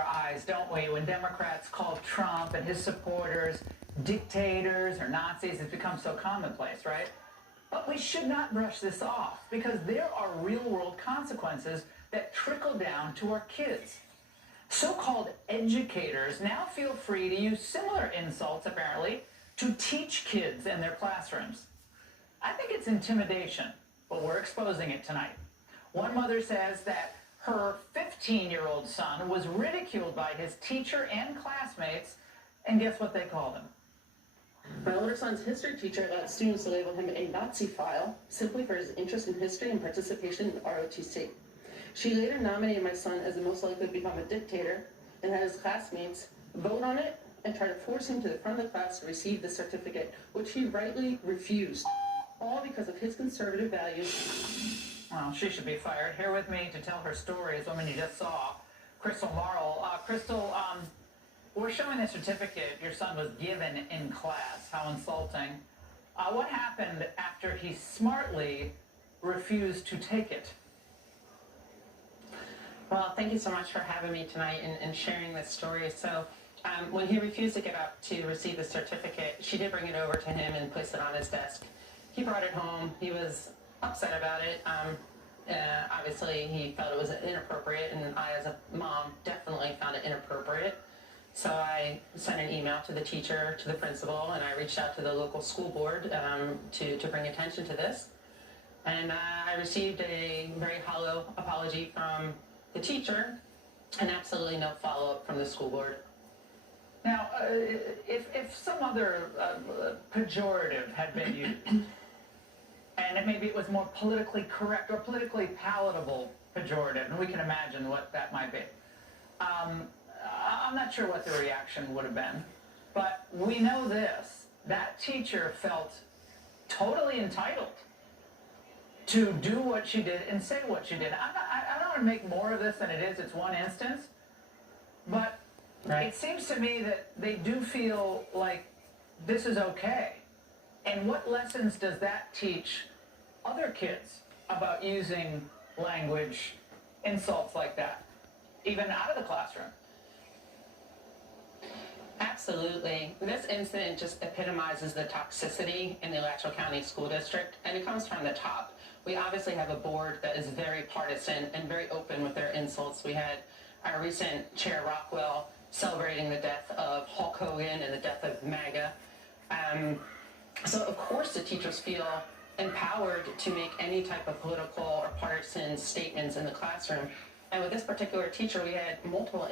our eyes, don't we, when Democrats call Trump and his supporters dictators or Nazis. It's become so commonplace, right? But we should not brush this off, because there are real-world consequences that trickle down to our kids. So-called educators now feel free to use similar insults, apparently, to teach kids in their classrooms. I think it's intimidation, but we're exposing it tonight. One mother says that her 15-year-old son was ridiculed by his teacher and classmates, and guess what they called him? My older son's history teacher allowed students to label him a Nazi file simply for his interest in history and participation in ROTC. She later nominated my son as the most likely to become a dictator and had his classmates vote on it and try to force him to the front of the class to receive the certificate, which he rightly refused, all because of his conservative values. Well, she should be fired. Here with me to tell her story is the woman you just saw, Crystal Marull. Crystal, we're showing the certificate your son was given in class. How insulting. What happened after he smartly refused to take it? Well, thank you so much for having me tonight and sharing this story. So when he refused to get up to receive the certificate, she did bring it over to him and place it on his desk. He brought it home. He was upset about it. Obviously, he felt it was inappropriate, and I, as a mom, definitely found it inappropriate. So I sent an email to the teacher, to the principal, and I reached out to the local school board to bring attention to this. And I received a very hollow apology from the teacher and absolutely no follow-up from the school board. Now, if some other pejorative had been used, and maybe it was more politically correct or politically palatable pejorative, and we can imagine what that might be, I'm not sure what the reaction would have been, but we know this: that teacher felt totally entitled to do what she did and say what she did. I don't want to make more of this than it is. It's one instance, but right. It seems to me that they do feel like this is okay. And what lessons does that teach other kids about using language, insults like that, even out of the classroom? Absolutely. This incident just epitomizes the toxicity in the Alachua County School District, and it comes from the top. We obviously have a board that is very partisan and very open with their insults. We had our recent Chair Rockwell celebrating the death of Hulk Hogan and the death of MAGA. So of course the teachers feel empowered to make any type of political or partisan statements in the classroom. And with this particular teacher, we had multiple